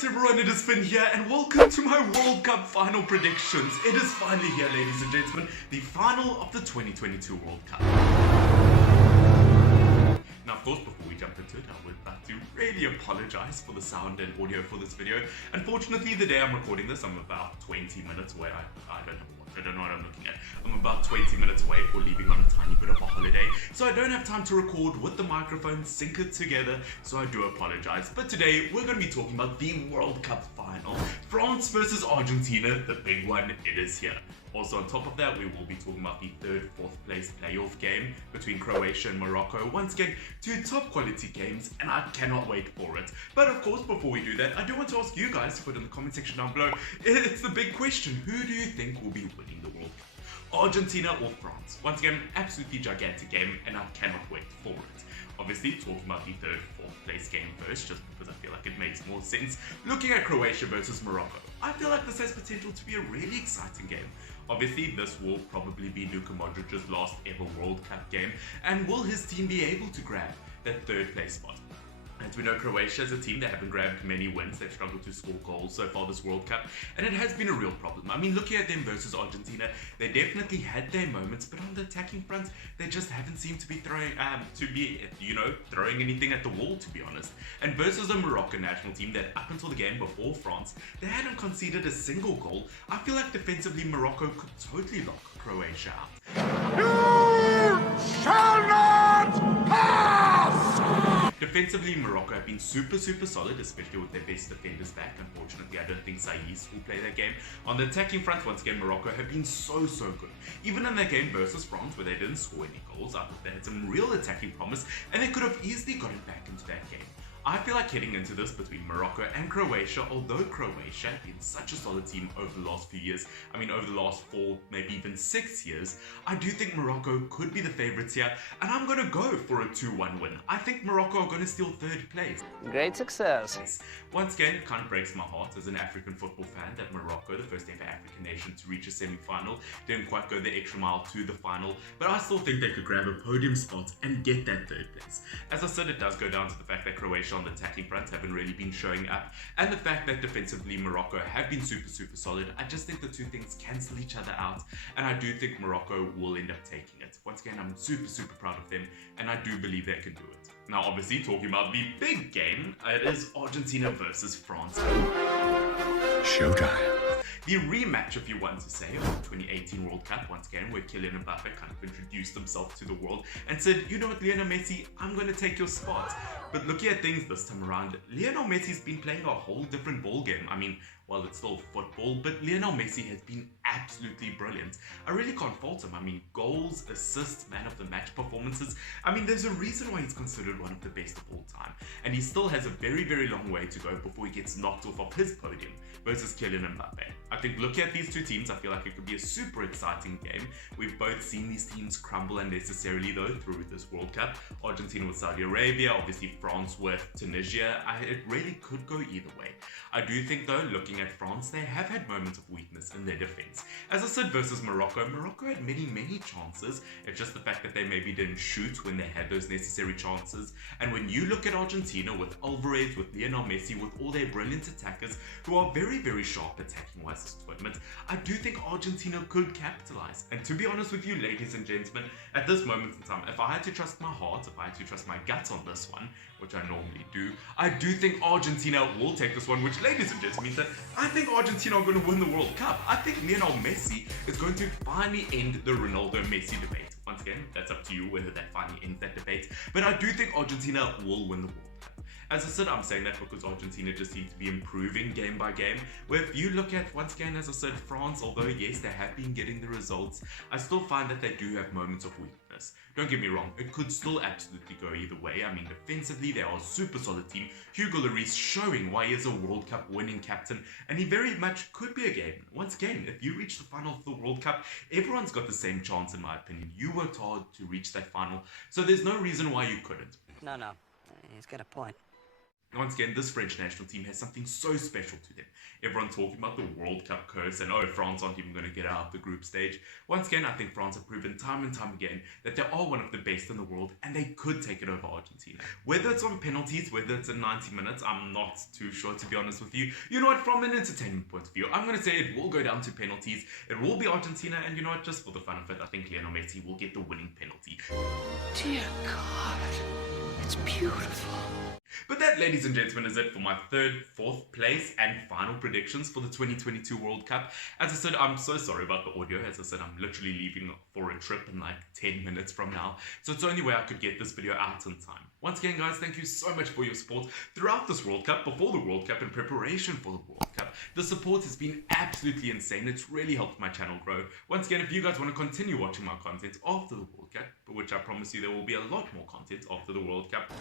Alright everyone, it is Finn here and welcome to my World Cup final predictions. It is finally here, ladies and gentlemen, the final of the 2022 World Cup. Now of course, before we jump into it, I would like to really apologize for the sound and audio for this video. Unfortunately, the day I'm recording this, I'm about 20 minutes away. I don't know what I'm looking at. I'm about 20 minutes away for leaving on a tiny bit of a holiday, so I don't have time to record with the microphone, sync it together, so I do apologize. But today, we're going to be talking about the World Cup final. France versus Argentina, the big one, it is here. Also on top of that, we will be talking about the third, fourth place playoff game between Croatia and Morocco. Once again, two top quality games, and I cannot wait for it. But of course, before we do that, I do want to ask you guys to put in the comment section down below. It's the big question. Who do you think will be winning the World Cup? Argentina or France? Once again, absolutely gigantic game, and I cannot wait for it. Obviously, talking about the third, fourth place game first, just because I feel like it makes more sense. Looking at Croatia versus Morocco, I feel like this has potential to be a really exciting game. Obviously, this will probably be Luka Modric's last ever World Cup game, and will his team be able to grab that third place spot? As we know, Croatia is a team that haven't grabbed many wins. They've struggled to score goals so far this World Cup, and it has been a real problem. I mean, looking at them versus Argentina, they definitely had their moments, but on the attacking front, they just haven't seemed to be throwing anything at the wall, to be honest. And versus a Moroccan national team that up until the game before France, they hadn't conceded a single goal. I feel like defensively, Morocco could totally lock Croatia out. You shall not pass! Defensively, Morocco have been super solid, especially with their best defenders back. Unfortunately, I don't think Saiss will play that game. On the attacking front, once again, Morocco have been so good. Even in their game versus France, where they didn't score any goals, I thought they had some real attacking promise, and they could have easily gotten back into that game. I feel like heading into this between Morocco and Croatia, although Croatia have been such a solid team over the last few years, I mean over the last 4, maybe even 6 years, I do think Morocco could be the favourites here, and I'm going to go for a 2-1 win. I think Morocco are going to steal third place. Great success. Once again, it kind of breaks my heart as an African football fan that Morocco, the first ever African nation to reach a semi-final, didn't quite go the extra mile to the final, but I still think they could grab a podium spot and get that third place. As I said, it does go down to the fact that Croatia on the attacking front haven't really been showing up, and the fact that defensively Morocco have been super solid. I just think the two things cancel each other out, and I do think Morocco will end up taking it. Once again, I'm super proud of them, and I do believe they can do it. Now obviously, talking about the big game, it is Argentina versus France. Showtime. The rematch, if you want to say, of the 2018 World Cup, once again, where Kylian Mbappe kind of introduced himself to the world and said, you know what, Lionel Messi, I'm going to take your spot. But looking at things this time around, Lionel Messi's been playing a whole different ball game. I mean, well, it's still football, but Lionel Messi has been absolutely brilliant. I really can't fault him. I mean, goals, assists, man of the match performances. I mean, there's a reason why he's considered one of the best of all time. And he still has a very long way to go before he gets knocked off of his podium versus Kylian Mbappe. I think looking at these two teams, I feel like it could be a super exciting game. We've both seen these teams crumble unnecessarily though through this World Cup. Argentina with Saudi Arabia, obviously France with Tunisia. It really could go either way. I do think though, looking at France, they have had moments of weakness in their defense. As I said, versus Morocco had many chances. It's just the fact that they maybe didn't shoot when they had those necessary chances. And when you look at Argentina with Alvarez, with Lionel Messi, with all their brilliant attackers who are very sharp attacking wise to admit, I do think Argentina could capitalize. And to be honest with you, ladies and gentlemen, at this moment in time, if I had to trust my heart, if I had to trust my gut on this one, which I normally do, I do think Argentina will take this one, which, ladies and gentlemen, means that I think Argentina are going to win the World Cup. I think Lionel Messi is going to finally end the Ronaldo-Messi debate. Once again, that's up to you whether that finally ends that debate, but I do think Argentina will win the World Cup. As I said, I'm saying that because Argentina just seems to be improving game by game, where if you look at, once again, as I said, France, although yes, they have been getting the results, I still find that they do have moments of weakness. Don't get me wrong, it could still absolutely go either way. I mean, defensively, they are a super solid team. Hugo Lloris showing why he is a World Cup winning captain, and he very much could be a game. Once again, if you reach the final of the World Cup, everyone's got the same chance in my opinion. You worked hard to reach that final, so there's no reason why you couldn't. No, he's got a point. Once again, this French national team has something so special to them. Everyone talking about the World Cup curse and oh, France aren't even going to get out of the group stage. Once again, I think France have proven time and time again that they are one of the best in the world and they could take it over Argentina. Whether it's on penalties, whether it's in 90 minutes, I'm not too sure, to be honest with you. You know what, from an entertainment point of view, I'm going to say it will go down to penalties. It will be Argentina, and you know what, just for the fun of it, I think Lionel Messi will get the winning penalty. Dear God, it's beautiful. But that, ladies and gentlemen, is it for my third, fourth place and final predictions for the 2022 World Cup. As I said, I'm so sorry about the audio. As I said, I'm literally leaving for a trip in like 10 minutes from now. So it's the only way I could get this video out in time. Once again, guys, thank you so much for your support throughout this World Cup, before the World Cup, in preparation for the World Cup. The support has been absolutely insane. It's really helped my channel grow. Once again, if you guys want to continue watching my content after the World Cup, for which I promise you there will be a lot more content after the World Cup,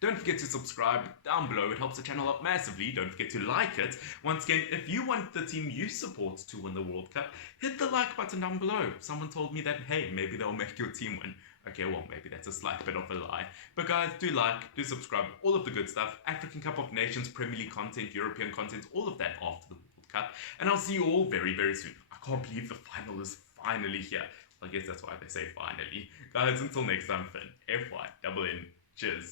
don't forget to subscribe down below. It helps the channel out massively. Don't forget to like it. Once again, if you want the team you support to win the World Cup, hit the like button down below. Someone told me that, hey, maybe they'll make your team win. Okay, well, maybe that's a slight bit of a lie. But guys, do like, do subscribe, all of the good stuff. African Cup of Nations, Premier League content, European content, all of that after the World Cup. And I'll see you all very, very soon. I can't believe the final is finally here. I guess that's why they say finally. Guys, until next time, Finn. F-Y-N-N. Cheers.